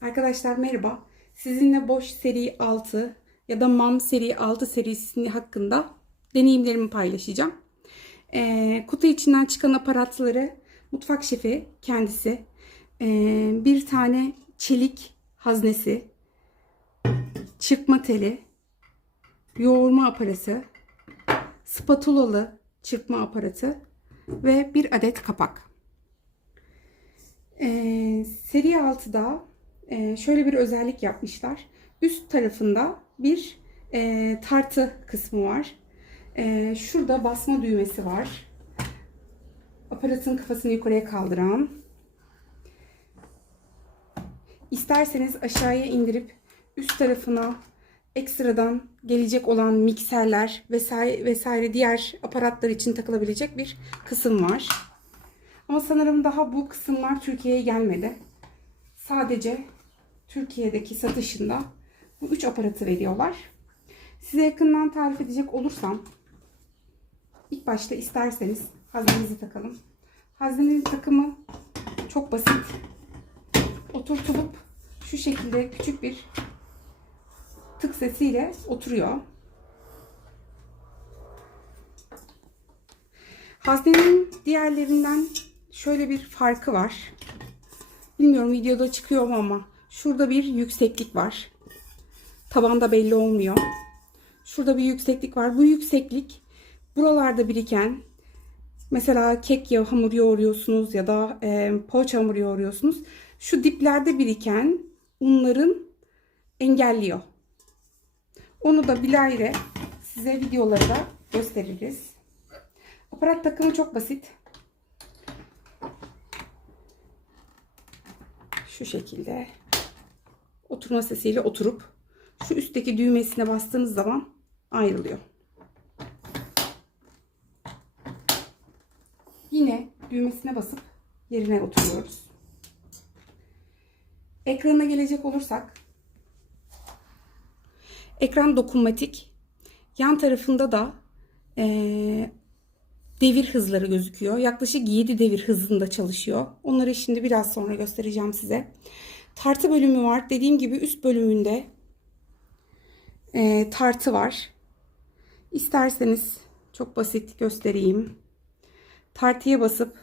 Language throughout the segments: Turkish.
Arkadaşlar merhaba. Sizinle Boş seri 6 ya da MAM seri 6 serisi hakkında deneyimlerimi paylaşacağım. Ee, kutu içinden çıkan aparatları mutfak şefi kendisi ee, bir tane çelik haznesi, çırpma teli, yoğurma aparatı, spatulalı çırpma aparatı ve bir adet kapak. Ee, seri 6'da e, şöyle bir özellik yapmışlar. Üst tarafında bir e, tartı kısmı var. E, şurada basma düğmesi var. Aparatın kafasını yukarıya kaldıran. İsterseniz aşağıya indirip üst tarafına ekstradan gelecek olan mikserler vesaire, vesaire diğer aparatlar için takılabilecek bir kısım var. Ama sanırım daha bu kısımlar Türkiye'ye gelmedi. Sadece Türkiye'deki satışında bu üç aparatı veriyorlar. Size yakından tarif edecek olursam ilk başta isterseniz haznenizi takalım. Haznenin takımı çok basit. Oturtulup şu şekilde küçük bir tık sesiyle oturuyor. Haznenin diğerlerinden şöyle bir farkı var. Bilmiyorum videoda çıkıyor mu ama şurada bir yükseklik var. Tabanda belli olmuyor. Şurada bir yükseklik var. Bu yükseklik buralarda biriken mesela kek ya hamur yoğuruyorsunuz ya da e, poğaça hamuru yoğuruyorsunuz. Şu diplerde biriken unların engelliyor. Onu da bilahare size videolarda gösteririz. Aparat takımı çok basit. Şu şekilde oturma sesiyle oturup şu üstteki düğmesine bastığınız zaman ayrılıyor. Yine düğmesine basıp yerine oturuyoruz. Ekranına gelecek olursak ekran dokunmatik. Yan tarafında da ee, devir hızları gözüküyor. Yaklaşık 7 devir hızında çalışıyor. Onları şimdi biraz sonra göstereceğim size. Tartı bölümü var. Dediğim gibi üst bölümünde e, tartı var. İsterseniz çok basit göstereyim. Tartıya basıp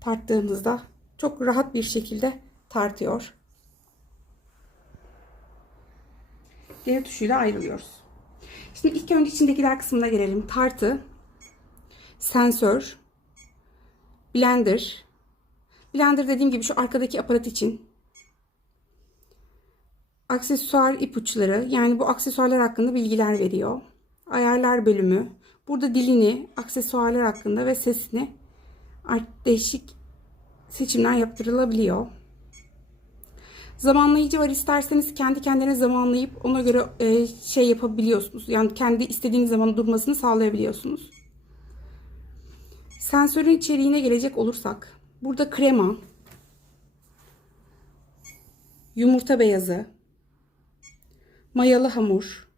tarttığımızda çok rahat bir şekilde tartıyor. Geri tuşuyla ayrılıyoruz. Şimdi ilk önce içindekiler kısmına gelelim. Tartı, sensör, blender. Blender dediğim gibi şu arkadaki aparat için. Aksesuar ipuçları yani bu aksesuarlar hakkında bilgiler veriyor. Ayarlar bölümü. Burada dilini, aksesuarlar hakkında ve sesini değişik seçimler yaptırılabiliyor. Zamanlayıcı var isterseniz kendi kendine zamanlayıp ona göre e, şey yapabiliyorsunuz. Yani kendi istediğiniz zaman durmasını sağlayabiliyorsunuz. Sensörün içeriğine gelecek olursak burada krema, yumurta beyazı, mayalı hamur,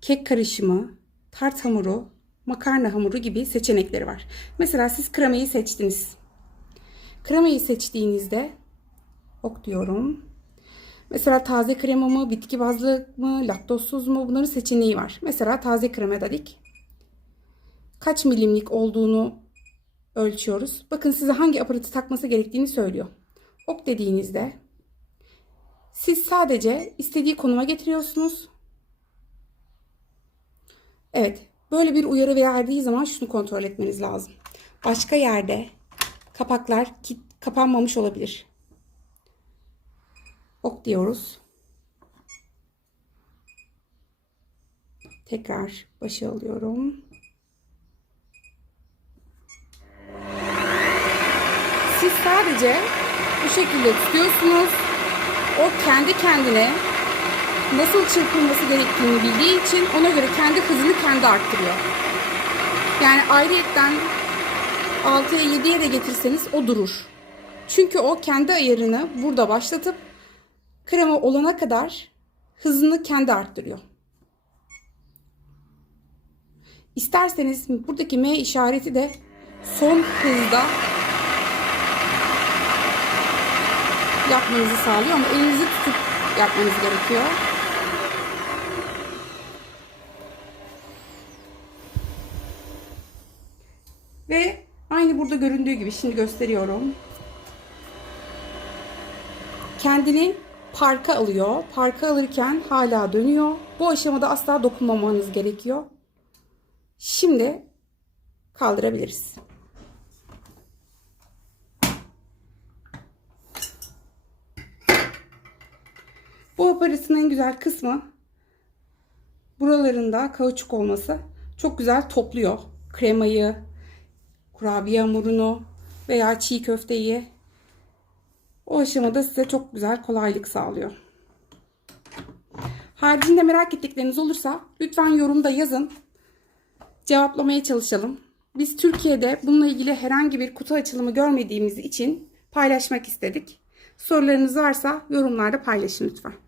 kek karışımı, tart hamuru, makarna hamuru gibi seçenekleri var. Mesela siz kremayı seçtiniz. Kremayı seçtiğinizde ok diyorum. Mesela taze krema mı, bitki bazlı mı, laktozsuz mu bunların seçeneği var. Mesela taze krema dedik. Kaç milimlik olduğunu ölçüyoruz. Bakın size hangi aparatı takması gerektiğini söylüyor. Ok dediğinizde siz sadece istediği konuma getiriyorsunuz. Evet, böyle bir uyarı verdiği zaman şunu kontrol etmeniz lazım. Başka yerde kapaklar kapanmamış olabilir ok diyoruz. Tekrar başa alıyorum. Siz sadece bu şekilde tutuyorsunuz. O kendi kendine nasıl çırpılması gerektiğini bildiği için ona göre kendi hızını kendi arttırıyor. Yani ayrıyetten 6'ya 7'ye de getirseniz o durur. Çünkü o kendi ayarını burada başlatıp krema olana kadar hızını kendi arttırıyor. İsterseniz buradaki M işareti de son hızda yapmanızı sağlıyor ama elinizi tutup yapmanız gerekiyor. Ve aynı burada göründüğü gibi şimdi gösteriyorum. Kendini parka alıyor. Parka alırken hala dönüyor. Bu aşamada asla dokunmamanız gerekiyor. Şimdi kaldırabiliriz. Bu aparatın en güzel kısmı buralarında kauçuk olması. Çok güzel topluyor kremayı, kurabiye hamurunu veya çiğ köfteyi. O aşamada size çok güzel kolaylık sağlıyor. Haricinde merak ettikleriniz olursa lütfen yorumda yazın. Cevaplamaya çalışalım. Biz Türkiye'de bununla ilgili herhangi bir kutu açılımı görmediğimiz için paylaşmak istedik. Sorularınız varsa yorumlarda paylaşın lütfen.